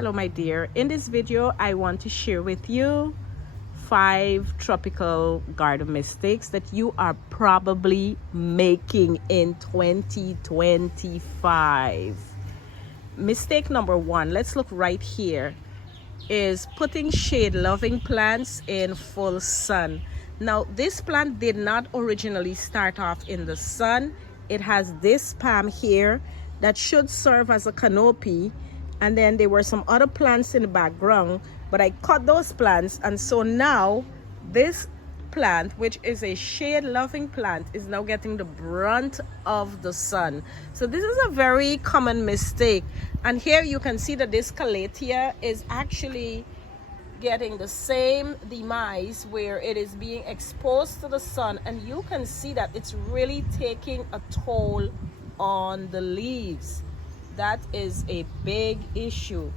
Hello my dear, in this video I want to share with you 5 tropical garden mistakes that you are probably making in 2025. Mistake number 1, let's look right here, is putting shade loving plants in full sun. Now this plant did not originally start off in the sun. It has this palm here that should serve as a canopy, and then there were some other plants in the background, but I cut those plants, and so now this plant, which is a shade loving plant, is now getting the brunt of the sun. So this is a very common mistake, and here you can see that this calathea is actually getting the same demise where it is being exposed to the sun, and you can see that it's really taking a toll on the leaves. That is a big issue.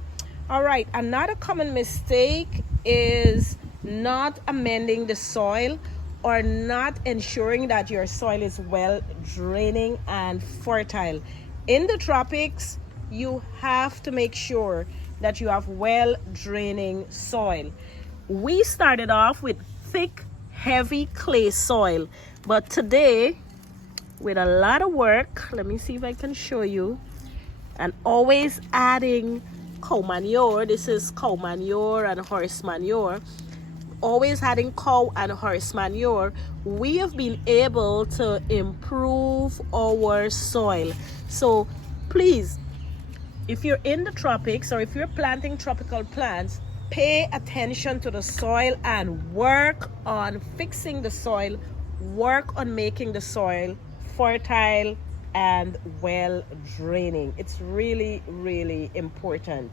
All right, another common mistake is not amending the soil or not ensuring that your soil is well draining and fertile. In the tropics, you have to make sure that you have well draining soil. We started off with thick, heavy clay soil, but today, with a lot of work, let me see if I can show you, and always adding cow manure. This is cow manure and horse manure. Always adding cow and horse manure, we have been able to improve our soil. So please, if you're in the tropics or if you're planting tropical plants, pay attention to the soil and work on fixing the soil, work on making the soil fertile and well draining. It's really, really important.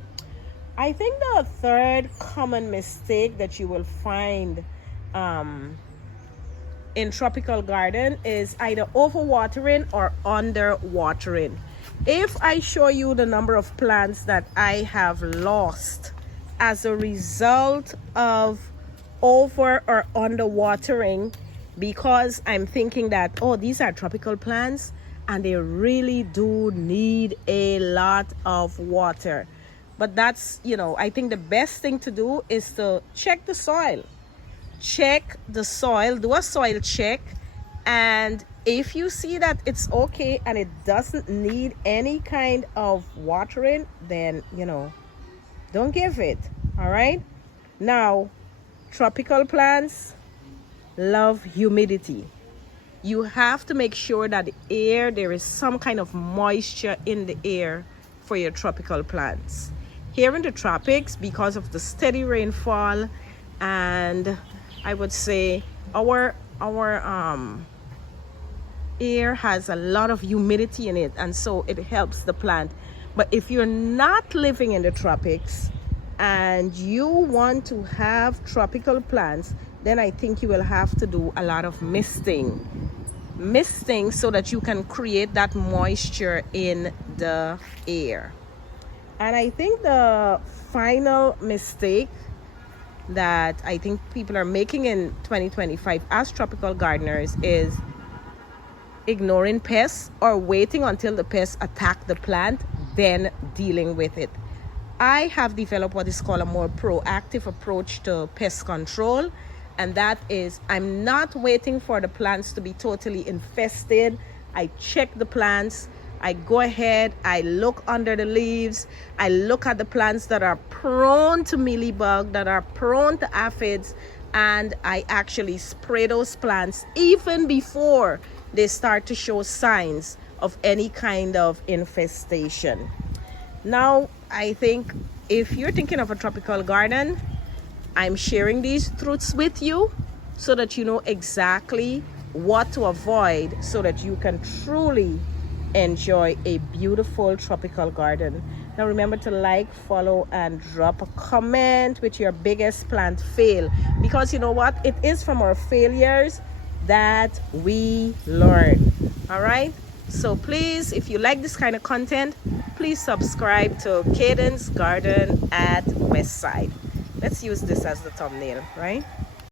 I think the third common mistake that you will find in tropical garden is either overwatering or underwatering. If I show you the number of plants that I have lost as a result of over or underwatering, because I'm thinking that, oh, these are tropical plants and they really do need a lot of water. But that's, I think the best thing to do is to check the soil. Check the soil, do a soil check, and if you see that it's okay and it doesn't need any kind of watering, then, don't give it, all right? Now, tropical plants love humidity. You have to make sure that there is some kind of moisture in the air for your tropical plants. Here in the tropics, because of the steady rainfall, and I would say our air has a lot of humidity in it, and so it helps the plant. But if you're not living in the tropics and you want to have tropical plants, then I think you will have to do a lot of misting so that you can create that moisture in the air. And I think the final mistake that I think people are making in 2025 as tropical gardeners is ignoring pests or waiting until the pests attack the plant, then dealing with it. I have developed what is called a more proactive approach to pest control, and that is I'm not waiting for the plants to be totally infested. I check the plants, I go ahead, I look under the leaves, I look at the plants that are prone to mealybug, that are prone to aphids, and I actually spray those plants even before they start to show signs of any kind of infestation. Now, I think if you're thinking of a tropical garden, I'm sharing these truths with you so that you know exactly what to avoid so that you can truly enjoy a beautiful tropical garden. Now remember to like, follow, and drop a comment with your biggest plant fail, because you know what? It is from our failures that we learn. All right? So please, if you like this kind of content, please subscribe to Cadence Garden at Westside. Let's use this as the thumbnail, right?